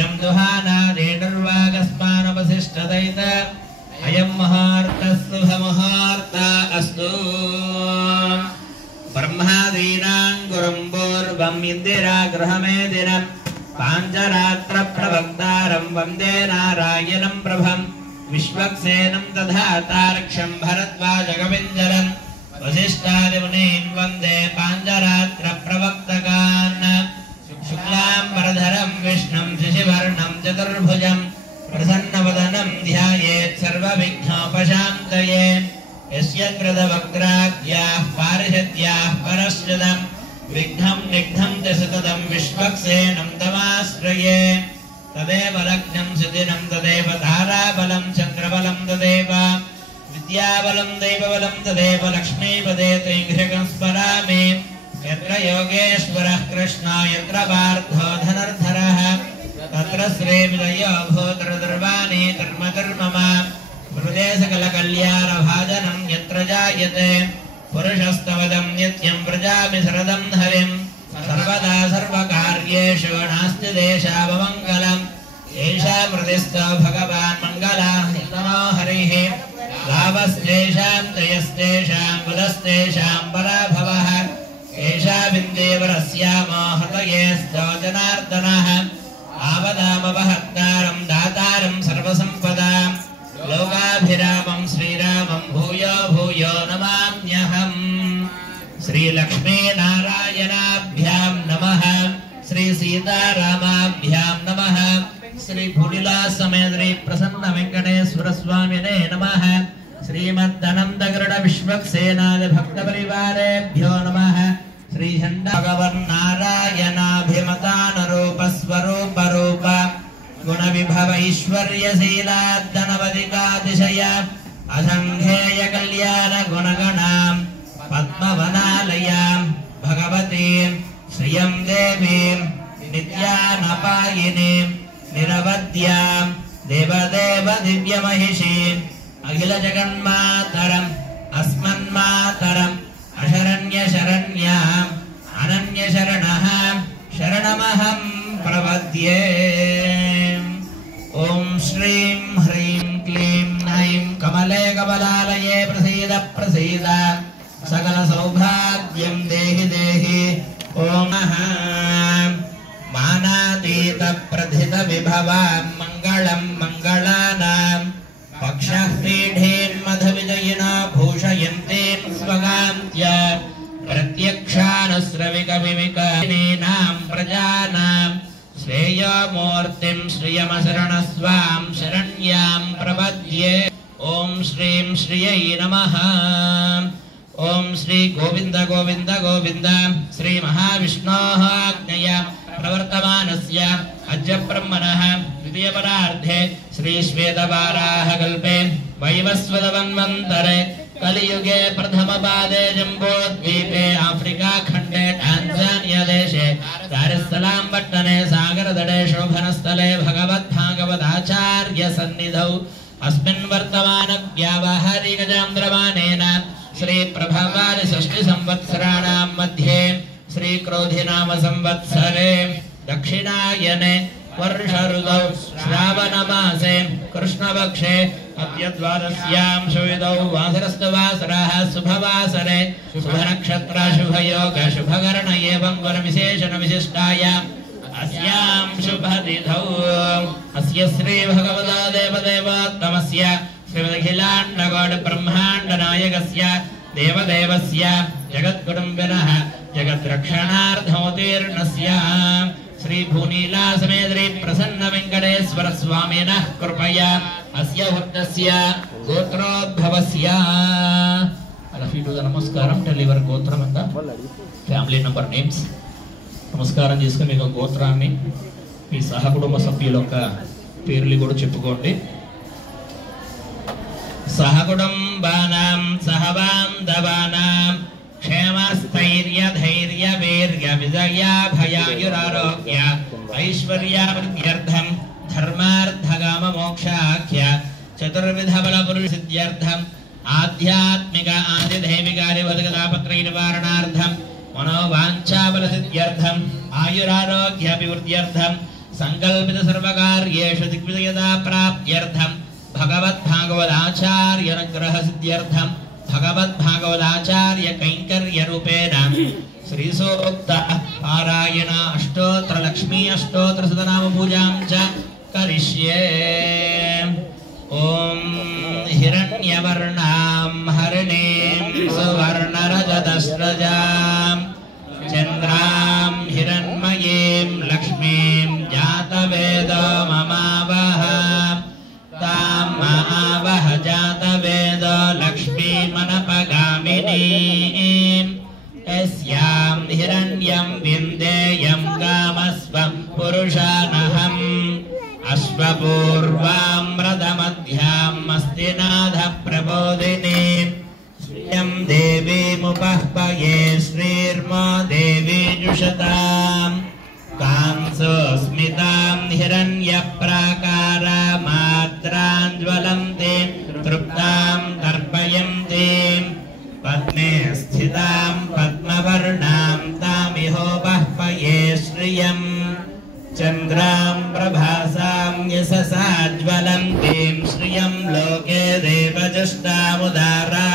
ऊर्जं दुहानादेर्वागस्मानवसिष्ठदैत अयं महार्तस्तु मुहूर्ता अस्तु ब्रह्मादीनां गुरुं पूर्वम् इन्दिरागृहमेदिनं पाञ्चरात्रप्रवक्तारं वन्दे नारायणं प्रभं विश्वक्सेनं तथा तार्क्ष्यं भरद्वाजगविञ्जरम् वसिष्ठादिमुनीन् वन्दे पाञ्चरात्रप्रवक्तकान् शुक्लाम्बरधरं विष्णुं शशिवर्णं चतुर्भुजं प्रसन्नवदनं ध्यायेत् सर्वविघ्नोपशान्तये यस्य कृतवक्त्राद्याः पारिषद्याः परश्चिदं विघ्नं निघ्नं च सततं विश्वक्सेनं तमाश्रये तदेव लग्नं सुदिनं तदेव ताराबलं चन्द्रबलं तदेव विद्याबलं दैवबलं तदेव लक्ष्मीपदे त्रिघ्रकं स्मरामि यत्र योगेश्वरः कृष्णो यत्र पार्थो धनुर्धरः तत्र श्रीविजयो भूतर्दुर्वाणी धर्मधर्मम हृदे सकलकल्याणभाजनं यत्र जायते पुरुषस्तवदं नित्यं व्रजामि शरदं हरिं सर्वदा सर्वकार्येषु नास्ति देशावमङ्गलम् येषां हृदिस्थो भगवान् मङ्गलानि नमो हरिः लाभस्तेषां जयस्तेषां कुलस्तेषां पराभवः येषामिन्देवरस्यामो हृदयेस्थो जनार्दनः आवदामवहत्तारं दातारं सर्वसम्पदां लोकाभिरामं श्रीरामं भूयो भूयो नमाम्यहम् श्रीलक्ष्मीनारायणाभ्यां नमः श्रीसीतारामाभ्यां नमः श्री भूनिलास समेत श्री प्रसन्न वेंकटेश्वर स्वामिने नमः श्रीमद्दनंदगरुड विश्वक्सेनादि भक्त परिवारेभ्यो नमः श्री झंडा भगवन् नारायणाभिमतानुरूप स्वरूप रूप गुण विभव ऐश्वर्य शीलाद्दनवदिकातिशय असंख्येय कल्याण गुणगणां पद्मवनालयां भगवतीं श्रियं देवीं नित्यानपायिनीं निरवद्यां देवदेव दिव्यमहिषीम् अखिल जगन्मातरम् अस्मन्मातरम् अशरण्य शरण्याम् अनन्य शरणः शरणमहं प्रपद्ये ॐ श्रीं ह्रीं क्लीं ऐं कमले कमलालये प्रसीद प्रसीद सकल सौभाग्यं देहि देहि ॐ मानातीत प्रथित विभवां मंगलं मंगलानां पक्षः पीठेन्मधविजयिना भूषयन्तीं स्वगान्त्य प्रत्यक्षानुस्रविकविमिकनीनां प्रजानां श्रेयोमूर्तिं श्रियमशरणस्वां शरण्यां प्रपद्ये ॐ श्रीं श्रियै नमः ॐ श्री गोविंद गोविंद गोविंद श्री महाविष्णोः आज्ञया प्रवर्तमानस्य अद्य ब्रह्मणः द्वितीयपरार्धे श्री श्वेतवाराहकल्पे वैवस्वतमन्वन्तरे कलियुगे प्रथमपादे जम्बूद्वीपे आफ्रिका खण्डे टांजानिया देशे दारस्सलाम पट्टने सागरतटे शोभनस्थले भगवद्भागवताचार्य सन्निधौ अस्मिन् वर्तमान व्यावहारिकचान्द्रमानेन श्री प्रभावादि षष्टि संवत्सराणां मध्ये श्री क्रोधिनाम संवत्सरे दक्षिणायने वर्ष ऋतौ श्रावण मासे कृष्णपक्षे अद्य द्वादश्यां शुभदौ वासरस्तवासरः शुभवासरे शुभनक्षत्र शुभयोग शुभकर्ण एवं वरविशेषण विशिष्टाय अस्यां शुभतिथौ अस्य श्री भगवता देवदेवोत्तमस्य श्रीमदखिलाण्डकोटि ब्रह्माण्डनायकस्य देवदेवस्य जगद्कुटुम्बिनः जगद्रक्षणार्थोतीर्णस्य श्री भूनीलासमेत श्री प्रसन्न वेंकटेश्वर स्वामिनः कृपया अस्य वृद्धस्य गोत्रोद्भवस्य नमस्कारं टेल యువర్ గోత్రం అంతా ఫ్యామిలీ నంబర్ నేమ్స్ నమస్కారం చేసుకుని మీకు గోత్రాన్ని మీ సహకుటుంబ సభ్యుల యొక్క పేర్లు కూడా చెప్పుకోండి सहकुटुम्बानां सहबान्धवानां क्षेमस्थैर्य धैर्य वीर्य विजया भयायुरारोग्य ऐश्वर्यावृद्ध्यर्थं धर्मार्थकाम मोक्षाख्य चतुर्विध बलपुरुषसिद्ध्यर्थं आध्यात्मिक आदिदैविकार्यवदगतापत्र निवारणार्थं मनोवाञ्छाबलसिद्ध्यर्थं आयुरारोग्याभिवृद्ध्यर्थं संकल्पित सर्वकार्येषु दिग्विजयता प्राप्त्यर्थं भगवद्भागवताचार्यनुग्रह सिद्ध्यर्थं भगवद्भागवताचार्य कैंकर्य रूपेण श्री सूक्त पारायण अष्टोत्तर लक्ष्मी अष्टोत्तर सतनाम पूजां च करिष्ये। ओम हिरण्यवर्णां हरिणीं सुवर्णरजतस्रजां चन्द्रां हिरण्मयीं लक्ष्मीं जातवेदो ममावह तां महावह जातवेदो लक्ष्मीमनपगामिनीं यस्यां हिरण्यं विन्देयं कामस्वं पुरुषानहम् अश्वपूर्वां व्रतमध्यां मस्तिनाथ प्रबोधिनीं श्रियं देवीमुपह्पये श्रीर्मा देवी जुषतां कांसोऽस्मितां हिरण्यप्राकारामात्राञ्ज्वलन्तीं तृप्तां तर्पयन्तीं पद्मे स्थितां पद्मवर्णां तामिहोपह्पये श्रियम् चन्द्रां प्रभासां यशसाज्वलन्तीं श्रियं लोके देवजुष्टामुदारां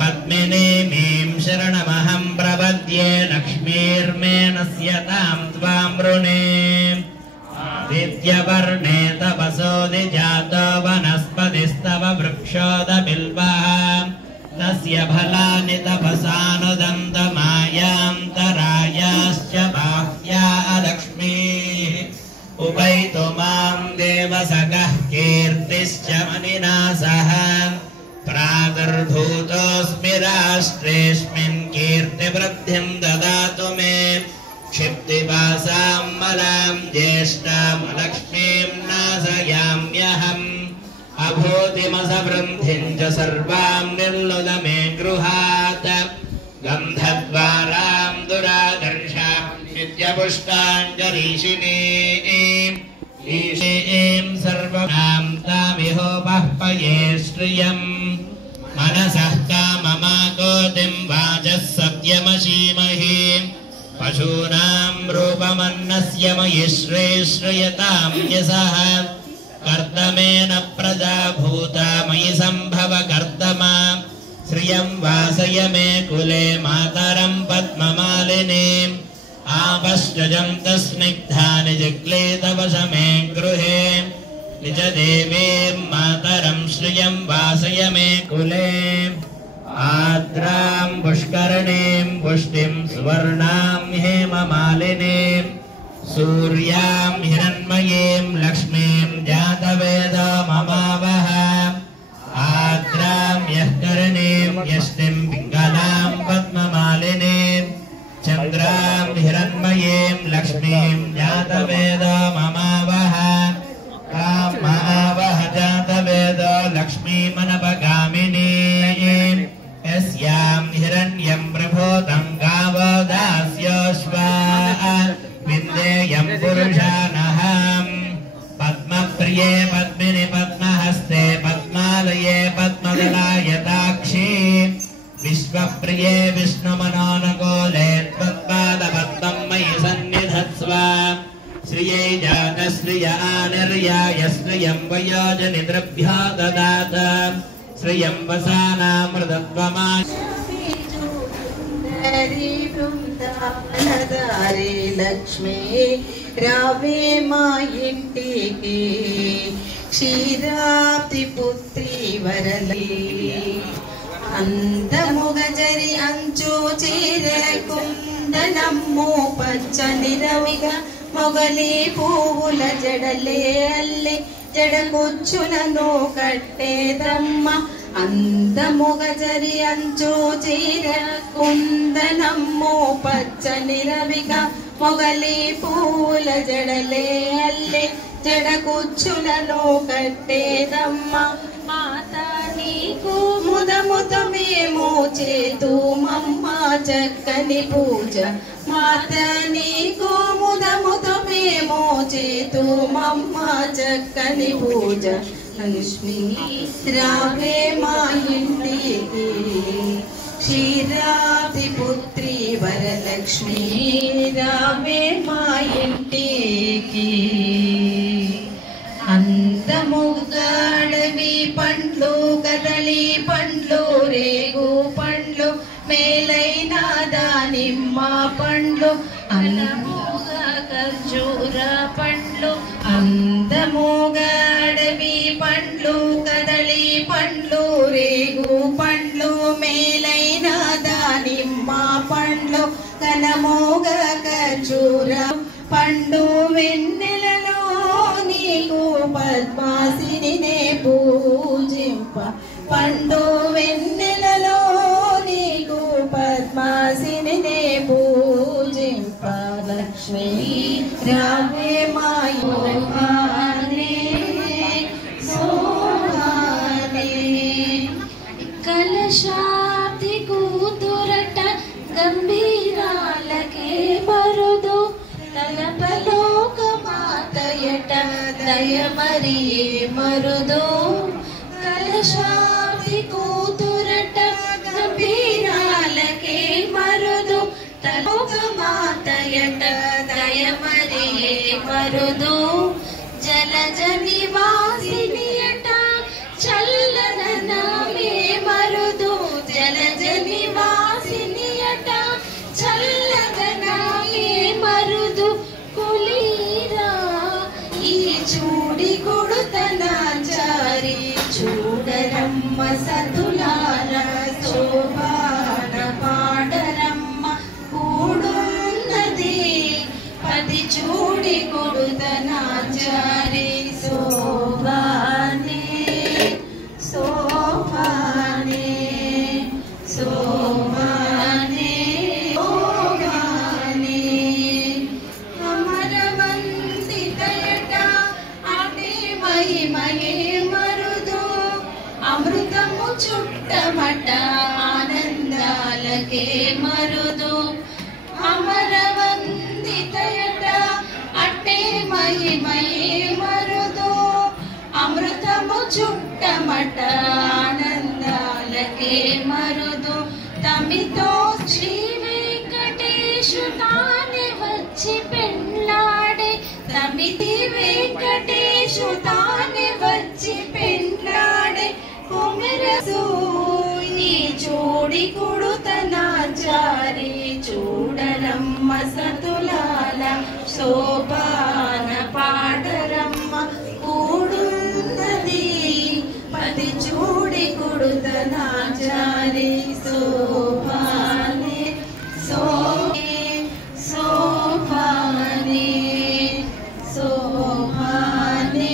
पद्मिनीमीं शरणमहं प्रपद्ये लक्ष्मीर्मे नश्यतां त्वां वृणे आदित्यवर्णे तपसोऽधिजातो वनस्पतिस्तव वृक्षोदबिल्वः तस्य फलानि तपसानुदन्तमायान्तरायाश्च बाह्या अलक्ष्मीः उपैतु मां देवसगः कीर्तिश्च मनिना सह प्रादुर्भूतोऽस्मि राष्ट्रेऽस्मिन् कीर्तिवृद्धिं ददातु मे क्षिप्तिपासां मलां ज्येष्ठामलक्ष्मीं नाशयाम्यहम् अभूतिमसवृद्धिं च सर्वां निर्लुद मे गृहात् गन्धद्वारां दुरादर्शां नित्यपुष्टाञ्जरीषिणीं ईशीं सर्वनां तामिहोपह्पये श्रियम् मनसः काममाकोतिं वाचः सत्यमशीमहि पशूनां रूपमन्नस्य मयि श्रेयतां यशः कर्दमेन प्रजा भूता मयि सम्भव कर्दमा श्रियं वासय मे कुले मातरं पद्ममालिनीम् आपश्चजन्तस्निग्धानि जिग्लेतवश मे गृहे निजदेवीं मातरं श्रियं वासय मे कुले आद्रां पुष्करणीं पुष्टिं सुवर्णां हेममालिनीं सूर्यां हिरण्मयीं लक्ष्मीं जातवेदो ममावह आद्रां यष्करणीं यष्टिं पिङ्गलां पद्ममालिनीं चन्द्रां हिरण्मयीं लक्ष्मीं जातवेदो ममावह कामावह जातवेदो लक्ष्मीमनपगामिनीं यस्यां हिरण्यं प्रभूतं गावो दास्योऽश्वाः विन्देयं पुरुषानहम् पद्मप्रिये पद्मिनि पद्महस्ते पद्मालये पद्मदलायताक्षी विश्वप्रिये विष्णुमनोनुकूले त्वत्पादपद्मं मयि सन्निधत्स्व श्रियै जातश्रिय आनिर्याय श्रियं वयोजनिद्रभ्यो ददात श्रियं वसानामृतत्वमा वृंदावनदारे लक्ष्मी रावे मा इंटिकी क्षीराब्धि पुत्री वरली అందముగజరి అంచు చీరె కుందనమ్ము పచ్చని రవిగా మొగలి పువ్వుల జడలే అల్లి జడకొచ్చులను కట్టేదమ్మ అందముగజరి అంచు చీరె కుందనమ్ము పచ్చని రవిగా మొగలి పువ్వుల జడలే అల్లి జడకొచ్చులను కట్టేదమ్మ మాత నీకు ముదముత మేము చేతుమమ్మ చక్కని పూజ మాత నీకు ముదముత మేము చేతుమమ్మ చక్కని పూజ లక్ష్మీ రావే మా ఇంటికి క్షీరాబ్ది పుత్రి వరలక్ష్మి రావే మా ఇంటికి. అందముగాడవి పండ్లు కదలి పండ్లు రేగు పండ్లు మేలైన దానిమ్మ పండ్లు అన్నముగా ఖర్జూర పండ్లు. అందముగాడవి పండ్లు కదలి పండ్లు రేగు పండ్లు మేలైన దానిమ్మ పండ్లు కనమోగా ఖర్జూర పండు వెన్నెలలో నీకు పద్మాసిని పూజింప. పండు వెన్నెలలో నీకు పద్మాసిని పూజింప. లక్ష్మీ రావే మా యోగానే సోహానే. కలశాబ్ది కూతురట గంభీరాలకే మరుదు తలపలోక మాతయట దయమరియే మరుదు. కలశాబ్ది కూతురట గంభీరాలకే మరుదు తలోక మాతయట దయమరియే మరుదు. జలజ నివాసినియట చల్లదనమే మరుదు. జలజ నివాసినియట చల్లదనమే మరుదు. కులీరా ఈ చూడి కొడుతనాచారి చూడరమ్మ సతులార శోభాన పాడరమ్మ కూడున్నది పది చూడి కొడుతనాచారి శోభానే శోభానే శోభానే శోభానే. అమరవంతితయట అటే మహిమయే మరుదు అమృతము చుట్టమట ఆనందాలకే మరుదు. అమరవంతితయట అట్టే మహిమయే మరుదు అమృతము చుట్టమట ఆనందాలకే మరుదు. తమితో శ్రీ వెంకటేశు తానే వచ్చి పెండ్లాడే. తమితి వెంకటేశు తానే వచ్చి పెండ్లాడే. కుమిరసు నీ చూడి కొడుతనాచారి చూడరమ్మ సతులాల శోభాన పాడరమ్మ కూడున్నది పది చూడి కొడుతనాచారి శోభానే శోభానే శోభానే శోభానే.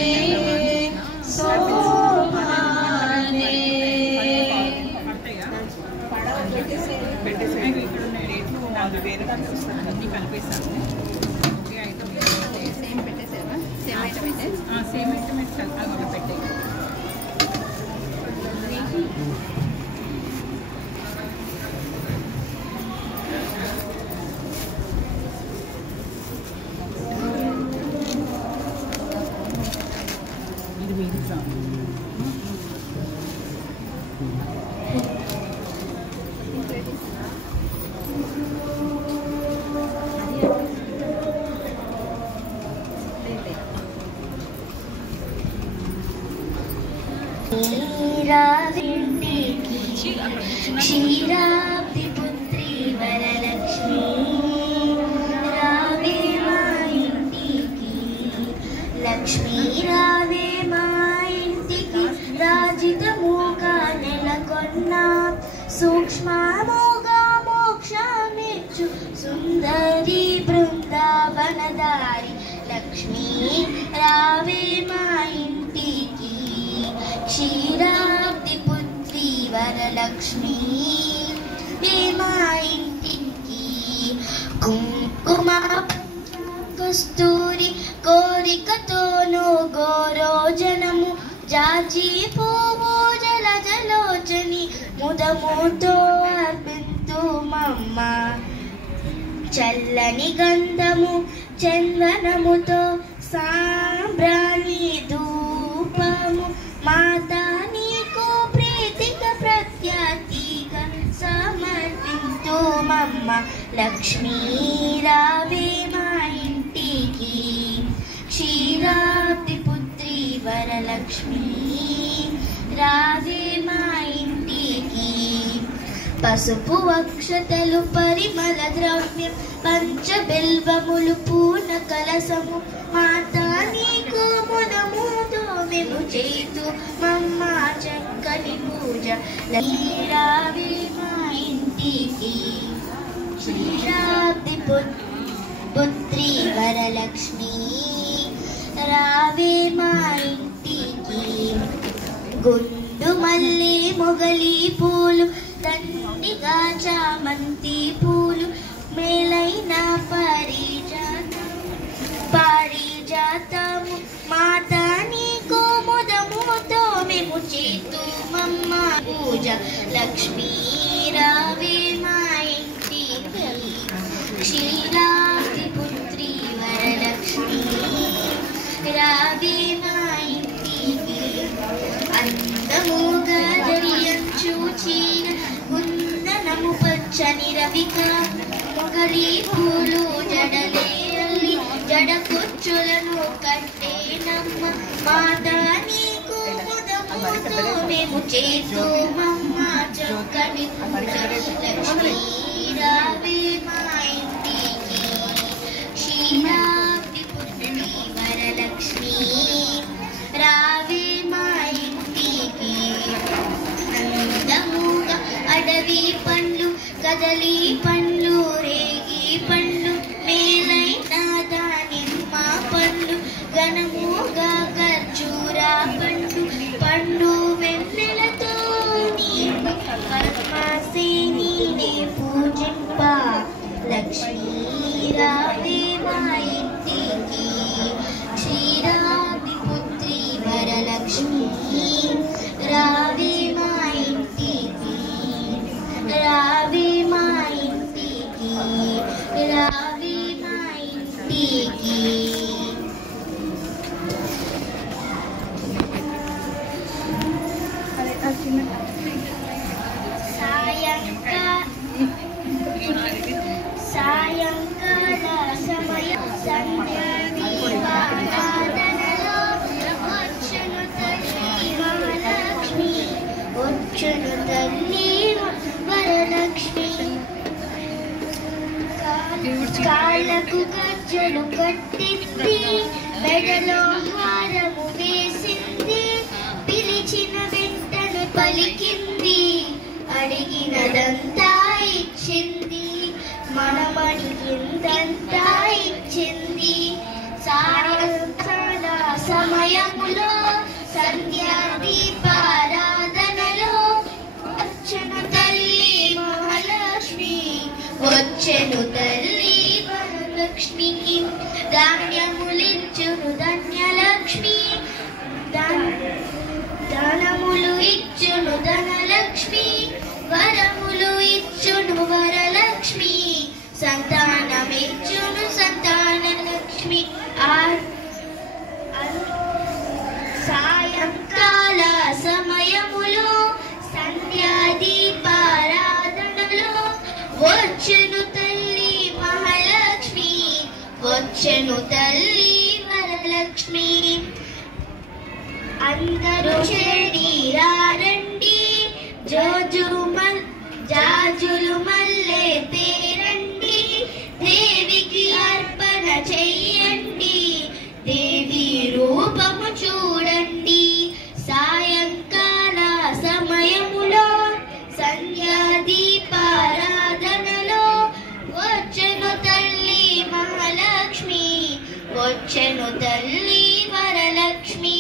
వేరే దాంట్లో వస్తాను అన్నీ కలిపేసాను. సేమ్ పెట్టేసావా? సేమ్ ఐటమ్ అయితే సేమ్ ఐటమ్ అయితే కలిపి పెట్టే. ఇది వేరే క్షీరాబ్ది పుత్రి వరలక్ష్మి రావే మా ఇంటికి. లక్ష్మీ రావే మా ఇంటికి. రాజితముగా నెలకొన్న సూక్ష్మముగా మోక్షమిచ్చు సుందరి బృందావనదారి. లక్ష్మీ రావే మా ఇంటికి. క్షీరాబ్ది పుత్రి వరలక్ష్మి మా ఇంటికి. కుంకుమ కస్తూరి కోరికతోను గోరోజనము జాజి పువ్వు జల జలోచని ముదముతో అర్పింతు మమ్మ. చల్లని గంధము చందనముతో సాంబ్రాణి ధూపము మాతా నీకు ప్రీతిక ప్రత్యాతిక సమ అమ్మ లక్ష్మీ రావే మా ఇంటికి క్షీరాబ్ది పుత్రి వరలక్ష్మి రావే మా ఇంటికి పసుపు అక్షతలు పరిమళ ద్రవ్యం పంచబిల్వములు పూర్ణ కలసము మాతా నీకు మునముతో మేము చేతు మమ్మ చక్కని పూజ రావే మా ఇంటికి క్షీరాబ్ది పుత్రి వరలక్ష్మి రావే మా ఇంటికి గుండు మల్లి మొగలి పూలు దండిగా చామంతి పూలు మేలైన పారిజాతము మాతా నీకు ముదముతో మేము చేతు మమ్మ పూజ లక్ష్మీ రావే మా ఇంటికి క్షీరాబ్ది పుత్రి వరలక్ష్మి రావే మా ఇంటికి అందముగా చూచిన గుందనము పచ్చని రవిక మొగలి పూలు జడలేరల్లి జడకుచ్చులను కట్టేనమ్మ మాతా నీకు ముదముతో మేము చేతు మమ్మ చక్కని లక్ష్మీ రావే మా ఇంటికి క్షీరాబ్ది పుత్రి వరలక్ష్మి రావే మా ఇంటికి అందముగా అడవి పండ్లు కదలి పండ్లు రేగి పండ్లు మేలైన దానిమ్మ పండ్లు ఘనముగా ఖర్జూర పండు వెన్నెలతో నీకు పద్మసేనినే పూజింప లక్ష్మీ రావే మా ఇంటికి క్షీరాబ్ది పుత్రి వరలక్ష్మి రావే మా ఇంటికి రావే మా ఇంటికి రావే మా ఇంటికి సాయంకాల సమయ సంధ్యాదీపారాధనలో వచ్చును తల్లి మహాలక్ష్మి వచ్చును తల్లి వరలక్ష్మి కాళ్ళకు గజ్జలు కట్టింది మెడలో హారము వేసింది పిలిచిన వెంటనే పలికింది అడిగినదంతా ఇచ్చింది మనమడిగిందంతా ఇచ్చింది సాయంకాల సమయములో సంధ్యాదీపారాధనలో వచ్చెను తల్లి మహాలక్ష్మి వచ్చెను తల్లి వరలక్ష్మి ధాన్యములిచ్చును ధన్యలక్ష్మి ధనములు ఇచ్చును ధనలక్ష్మి వరములు ఇచ్చును వరలక్ష్మి సంతానమిచ్చును సంతానలక్ష్మి సాయంకాల సమయములో సంధ్యాదీపారాధనలో వచ్చెను తల్లి మహాలక్ష్మి వచ్చెను తల్లి వరలక్ష్మి అందరూ శరీరారండి జాజులు మల్లె తేరండి దేవికి అర్పణ చెయ్యండి దేవి రూపము చూడండి సాయంకాల సమయములో సంధ్యాదీపారాధనలో వచ్చెను తల్లి మహాలక్ష్మి వచ్చెను తల్లి వరలక్ష్మి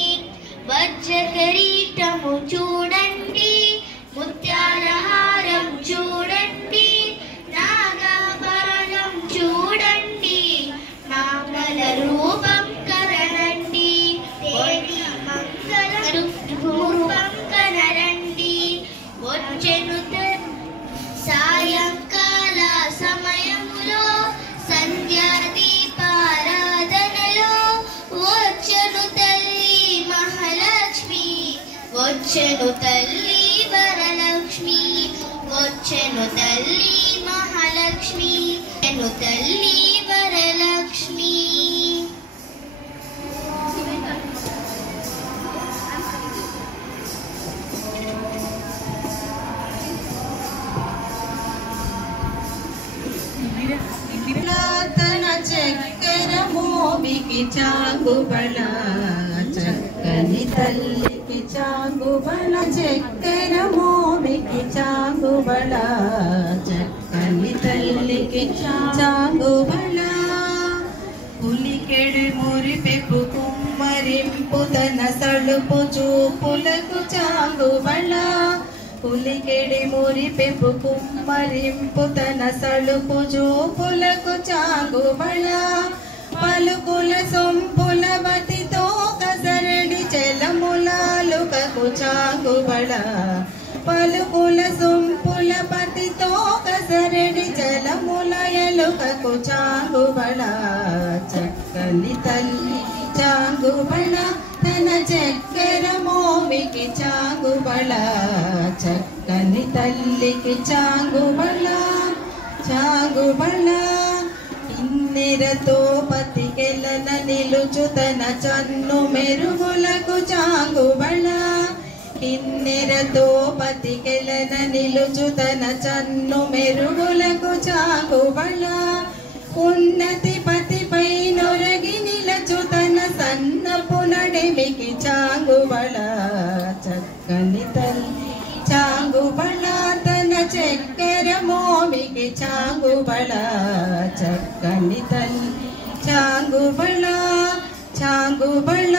వజ్రకిరీటము చూడండి ముత్యాల హారం చూడండి నాగాభరణం చూడండి నాగల రూపం కనరండి దేవి మంగళ రూపం కనరండి వచ్చెను సాయంకాల సమయములో సంధ్యాదీపారాధనలో వచ్చెను తల్లి మహాలక్ష్మి వచ్చెను తల్లి వరలక్ష్మి వచ్చెను తల్లి మహాలక్ష్మి ఎను తల్లి వరలక్ష్మి తన చక్కెర మోవికి చాగుబళ చక్కని తల్లికి చాగుబళ చక్కెర మోవికి చాగుబళ చక్కని తల్లికి చాగుబళ పులికెడు మురిపెపు కుమ్మరింపు తన సడుపు చూపులకు చాగుబళ పులికెడి మురిపెపు కుమ్మరింపు తన సడుపు చూపులకు చాగుబళ పలుకుల సొంపుల బతితో కసరడి చెలములాలుకకు చాగుబళ పలుకుల సొంపుల పతితో కసరడి చెలములయలుకకు చాగుబళ చక్కని తల్లి చాగుబళ తన చక్కెర మోవికి చాగుబళ చక్కని తల్లికి చాగుబళ చాగుబళ ఇన్నెరతో పతికెలన నిలుచు తన చన్ను మెరుగులకు చాగుబళ ఇన్నెరతో పతికెలన నిలుచు తన చన్ను మెరుగులకు చాగుబళ ఉన్నతి పతిపై నొరగి నిలచు తన సన్నపు నడిమికి చాగుబళ చక్కని తల్లి చాగుబళ తన చక్కెర మోవికి చాగుబళ చక్కని తల్లి చాగుబళ చాగుబళ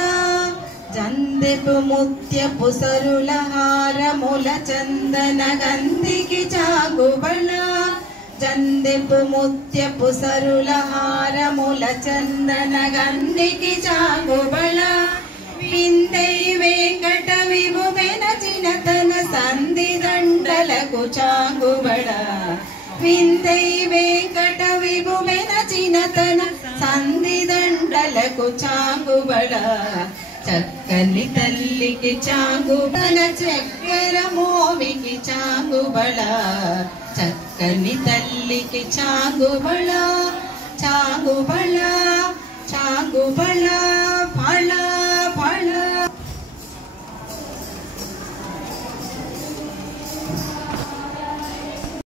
జందెపు ముత్యపు సరుల హారముల చందన గంధికి చాగుబళ జందెపు ముత్యపు సరుల హారముల చందన గంధికి చాగుబళ విందై వెంకట విభువెన చినతన సంధి దండలకు చాగుబళ విందై వెంకట విభువెన చినతన సంధి దండలకు చాగుబళ చక్కని తల్లికి చాగుబళ చక్కెర మోవికి చాగుబళ చక్కని తల్లికి చాగుబళ చాగుబళ